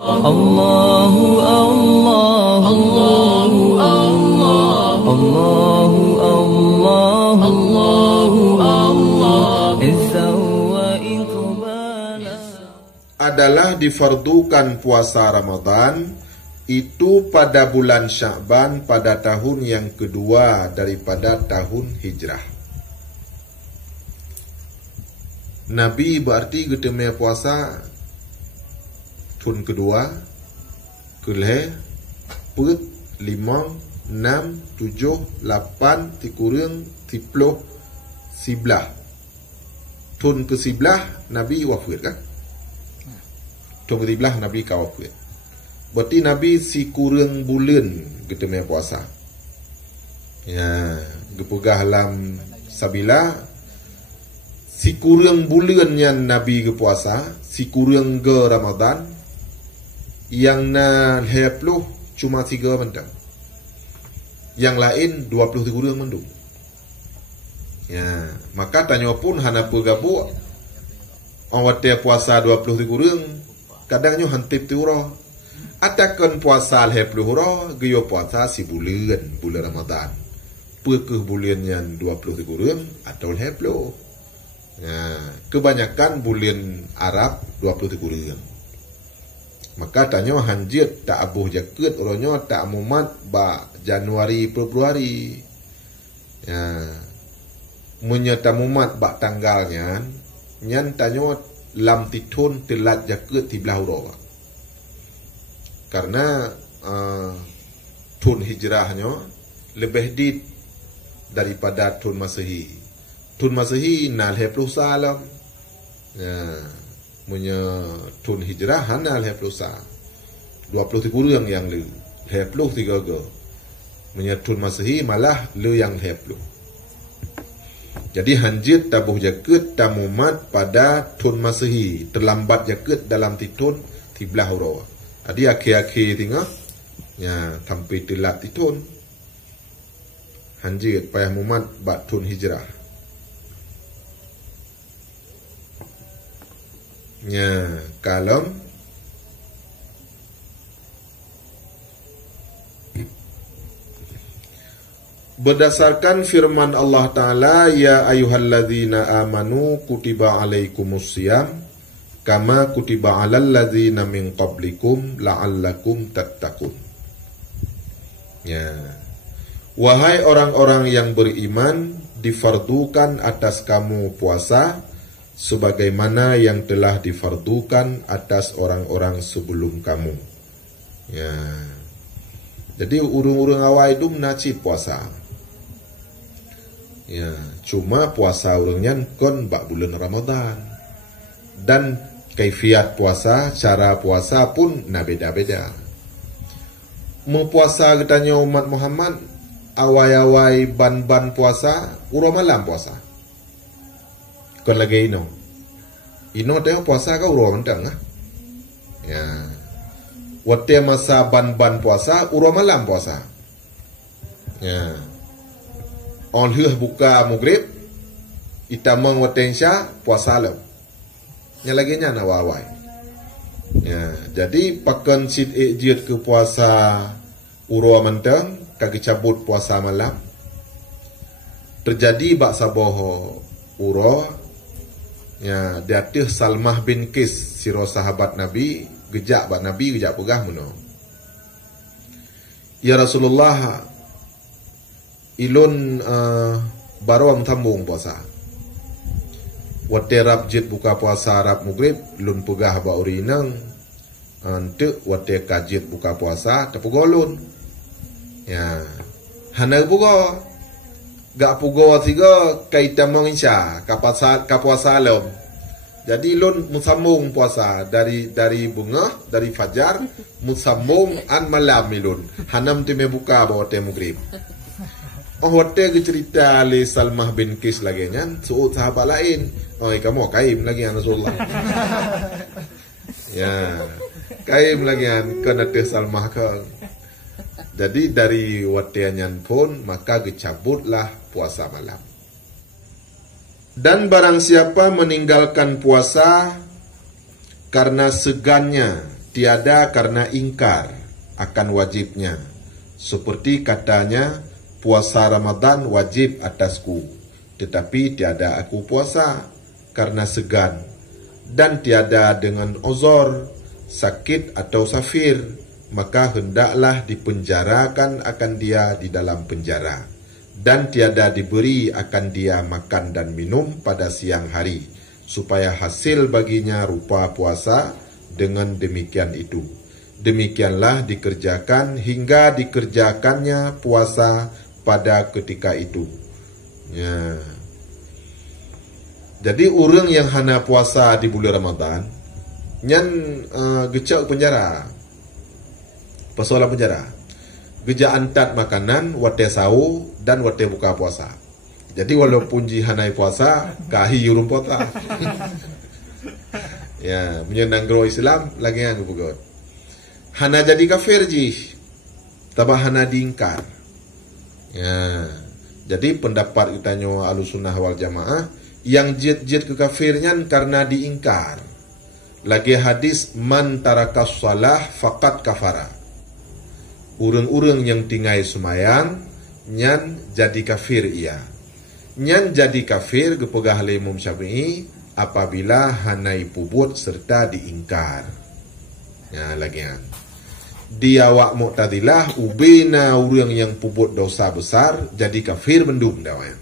Allahu Allah, Allahu Allah, Allahu Allah, Allahu Allah, adalah difardukan puasa Ramadan itu pada bulan Sya'ban pada tahun yang kedua daripada tahun hijrah. Nabi berarti getemai puasa tahun kedua, kelih, put, 5, 6, 7, 8, tikurang, 10, 11. Tahun ke-11 Nabi wafat kan? Tahun ke-11 Nabi wafat. Berarti Nabi si kurang bulan kita main puasa. Ya, gepegah dalam sabila si kurang bulan yang Nabi ke puasa, si kurang ke Ramadan yang na 20 cuma 3 mentang. Yang lain 20 kurang mendung. Ya, maka tanya pun hana pegabuk awat dia puasa 20 kurang kadangnya hantip tiura. Atakan puasa 20 hura geyo puasa si bulan Ramadan. Pekeh bulan yang 20 kurang atau 20. Ya, kebanyakan bulan Arab 20 kurang. Maka tanya hanjit tak abuh jaket orangnya tak mumat ba Januari Februari. Ya, menyata mumat ba tanggalnya nyan tanya lam titun telat jaket tiblah hura. Karena tahun hijrahnya lebih dit daripada tahun Masehi. Tahun Masehi na 20 salam. Ya, punya tahun hijrah hana 20 salam. 20 kurang yang le 20 tiga ke. Punya tahun Masehi malah le yang 20. Jadi hanjit tabuh jaket tamumat pada tahun Masehi, terlambat jaket dalam titun tiblah hura. Adi akhir-akhir tengah ya sampai telat titun hanjit payah mumat batun hijrah. Ya, kalau berdasarkan firman Allah Ta'ala, ya ayyuhalladzina amanu kutiba alaikumusiyam kama kutiba alal ladzina min qablikum la'allakum tattaqun. Ya. Wahai orang-orang yang beriman, difardukan atas kamu puasa sebagaimana yang telah difardukan atas orang-orang sebelum kamu. Ya. Jadi urung-urung awal itu menacip puasa. Ya, cuma puasa urungnya kon bak bulan Ramadan. Dan kaifiat puasa, cara puasa pun na beda-beda. Mempuasa katanya umat Muhammad awai-awai ban-ban puasa, uro malam puasa. Kon lagi ino. Ino teh puasa ka uro mentang ah. Ya. Wate masa ban-ban puasa, uro malam puasa. Ya. On heuh buka maghrib, itamang watensya puasa lam. Yang lagi nya nawawai. Ya, jadi pakan sit ejit ke puasa uro mentang kaki cabut puasa malam. Terjadi bak saboh uro ya diatih Salmah bin Qis siro sahabat Nabi gejak bak Nabi gejak pegah muno. Ya Rasulullah ilun baru tambung puasa. Wate rap jit buka puasa rap maghrib lun pegah ba urinang ante wate kajit buka puasa tepugolun. Ya. Hana pugo gak pugo tiga kaita mengisya kapuasa lom. Jadi lun musambung puasa dari bunga dari fajar musambung an malam milun. Hanam time buka ba wate maghrib. Oh wate ke cerita le Salmah bin Qis lagi nyan suut sahabat lain. Oh, kamu kaim lagi an Rasulullah. Ya, kaim lagi an kena teh Salmah ke. Jadi dari watianyan pun maka dicabutlah puasa malam. Dan barang siapa meninggalkan puasa karena segannya tiada karena ingkar akan wajibnya. Seperti katanya, puasa Ramadan wajib atasku, tetapi tiada aku puasa karena segan, dan tiada dengan uzur, sakit atau safir, maka hendaklah dipenjarakan akan dia di dalam penjara, dan tiada diberi akan dia makan dan minum pada siang hari, supaya hasil baginya rupa puasa. Dengan demikian itu, demikianlah dikerjakan hingga dikerjakannya puasa pada ketika itu. Ya. Jadi orang yang hana puasa di bulan Ramadan, nyan gecak penjara, persoalan penjara, geja antat makanan, wate sau dan wate buka puasa. Jadi walaupun jihanai puasa, kahi urung puasa. Ya, menyenang Islam lagi yang kebugot. Hana jadi kafir ji, tabah hana diingkar. Ya, jadi pendapat itanyo Ahlussunnah wal Jamaah yang jid kekafirnya karena diingkar. Lagi hadis man tarakas salah faqad kafara. Urang-urang yang tinggai semayang nyan jadi kafir ia. Nyan jadi kafir gepegah oleh Imam Syafi'i apabila hanai pubut serta diingkar. Ya, lagian. Dia wak Mu'tazilah ubina orang yang pubut dosa besar jadi kafir mendung dawan.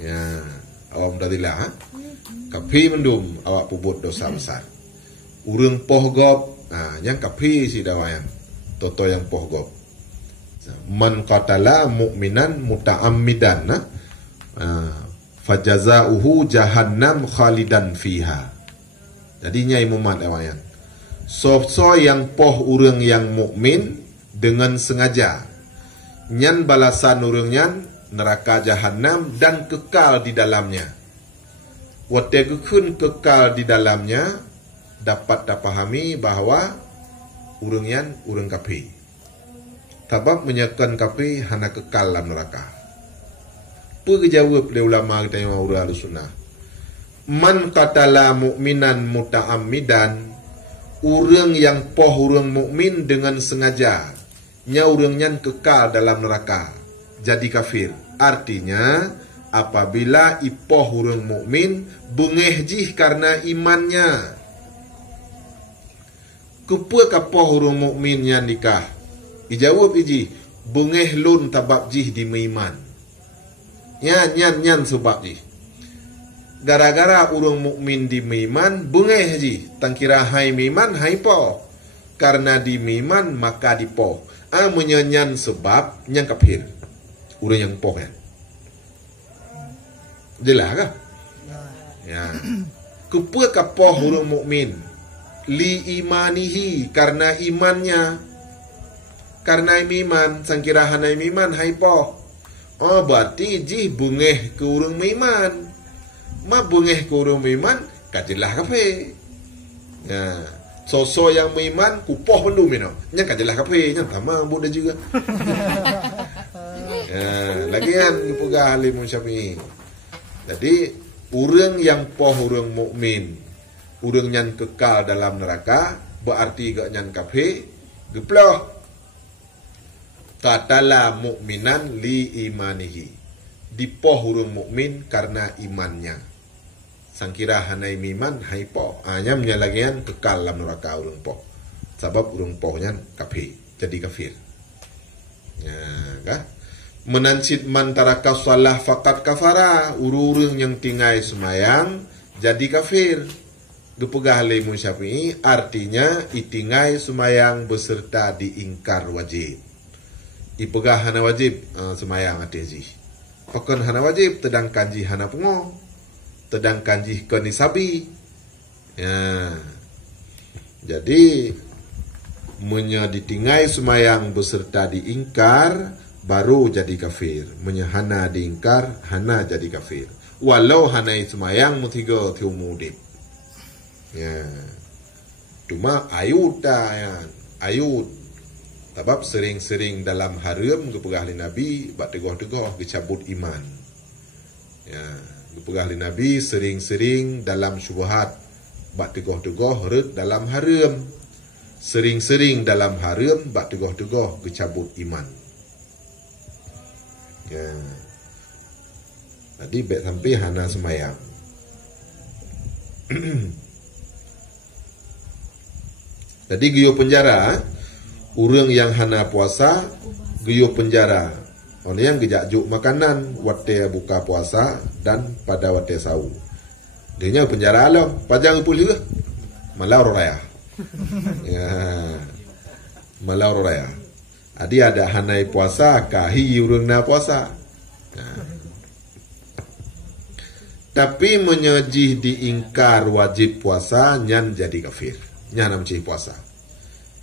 Ya, awak Mu'tazilah kafir mendung awak pubut dosa besar. Urang pohgop, yang kafir si dawan. Toto yang pohgop. Man qatala mu'minan muta'ammidan, fajazauhu jahannam khalidan fiha. Jadinya imumat awayan. So yang poh urang yang mukmin dengan sengaja, nyan balasan urang nyan neraka jahannam dan kekal di dalamnya. Wate gekun kekal di dalamnya dapat dipahami bahawa urang nyan urang kafir. Sebab menyakan kafir hana kekal dalam neraka. Jawab oleh ulama kita yang urang Ahlussunnah. Man qatala mu'minan muta'ammidan, urang yang poh urang mukmin dengan sengaja, nya urang nyan kekal dalam neraka, jadi kafir. Artinya apabila ipoh urang mukmin bengeh jih karena imannya. Kepa kapoh urang mukmin yang nikah? Ijawab iji, bengeh lun tabab jih di meiman. Ya, nyan sebab ji. Gara-gara urang mukmin di meiman bengeh ji, tangkira hai meiman hai po. Karena di meiman maka di po. Menyanyan sebab nyang kafir. Urang yang po kan. Jelas kah? Ya. Kepa kapoh urang mukmin li imanihi karena imannya. Karena iman sangkira hanai iman hai po. Oh, berarti jih bungeh ke urang meiman. Ma bungeh ke urang meiman, kajelah kafe. Ya, sosok yang meiman kupoh pendum mino. Nya kajelah kafe, nya tama budak juga. Ya, lagian dipegah oleh Imam Syafi'i. Jadi, urang yang poh urang mukmin, urang nyan kekal dalam neraka, berarti gak nyan kafe, geploh. Qatala mu'minan li imanihi, dipoh urang mukmin karena imannya. Sangkira hanai miman hai poh, nyam nyalagian kekal dalam neraka urang poh. Sebab urang pohnya kafir, jadi kafir. Ya, kah? Menansid man taraka shalah faqad kafara, urang yang tinggai semayang jadi kafir. Gepegah oleh Imam Syafi'i, artinya itingai semayang beserta diingkar wajib. Ipegah hana wajib semayang ati ji. Pakon hana wajib tedang kanji hana pengo, tedang kanji ke nisabi. Ya. Jadi menya ditingai semayang beserta diingkar baru jadi kafir. Menya hana diingkar hana jadi kafir. Walau hana semayang mutiga tiumudip. Ya. Cuma ayut dah ya. Ayut. Sebab sering-sering dalam haram gepegah li Nabi bak tegoh-tegoh dicabut iman. Ya, gepegah li Nabi sering-sering dalam syubhat bak tegoh-tegoh rek dalam haram. Sering-sering dalam haram bak tegoh-tegoh kecabut iman. Ya. Tadi bet sampai hana semayang. Jadi giyo penjara, orang yang hana puasa giyo penjara. Orang yang gejakjuk makanan waktu buka puasa dan pada waktu sahur. Dia penjara alam, pajang pul juga. Malau raya. Ya. Malau raya. Adi ada hanai puasa kahi urang na puasa. Nah. Tapi menyejih diingkar wajib puasa nyan jadi kafir. Nyan namcih puasa.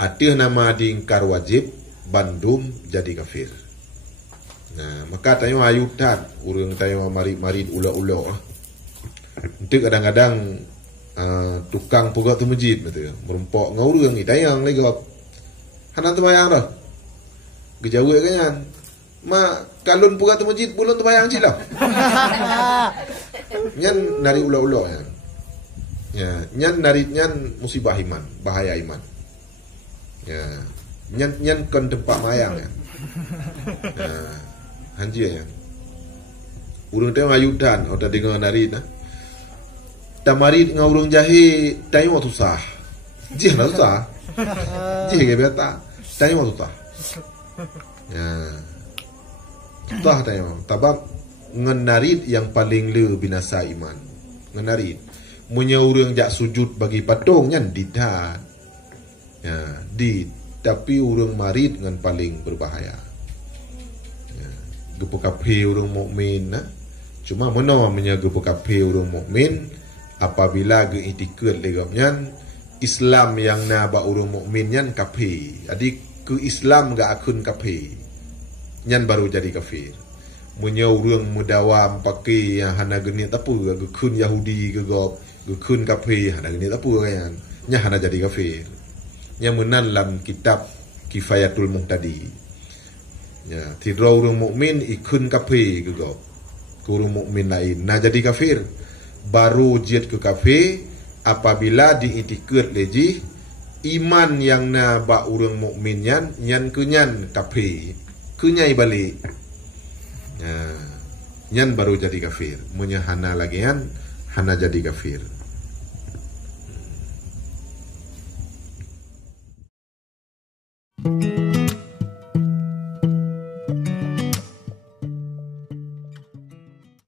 Atih nama diingkar wajib bandum jadi kafir. Nah, maka tayo ayutan urang tayo marid ula-ula. Itu kadang-kadang tukang puga tu masjid betul. Merempok ngaurang itayang lagi. Hanan temayang dah. Gejawe kan. Ma kalun puga tu masjid bulun temayang cilah. Nyan nari ula-ula ya. Ya, nyan nari nyan musibah iman, bahaya iman. Ya. Nyan kan tempat mayang ya. Ya. Hanjir ya. Urang teh ayudan atau dengar nari nah. Tamarit dengan urang jahe tayo waktu sah. Jih lah susah. Jih ke beta. Tayo waktu sah. Ya. Susah tayo. Tabab ngenarit yang paling le binasa iman. Ngenarit. Munya urang jak sujud bagi patung nyan didat. Ya, tapi urang marit ngan paling berbahaya. Ya. Gepekape urang mukmin nah. Cuma mana munya gepekape urang mukmin apabila ge itikad legamnyan Islam yang na ba urang mukmin nyan kafir. Jadi ke Islam ga akun kafir. Nyan baru jadi kafir. Munya urang mudawam pakai yang hana geni tapu ge kun Yahudi ge gop ge kun kafir hana geni tapu kan. Nya hana jadi kafir. Nya menan dalam kitab Kifayatul Muhtadi. Ya, tidro urang mukmin ikun kafir ge gop. Urang mukmin lain na jadi kafir. Baru jid ke kafir apabila diitikad leji iman yang na ba urang mukmin nyan kunyan kafir kunyai balik ya, nyan baru jadi kafir munya hana lagian hana jadi kafir.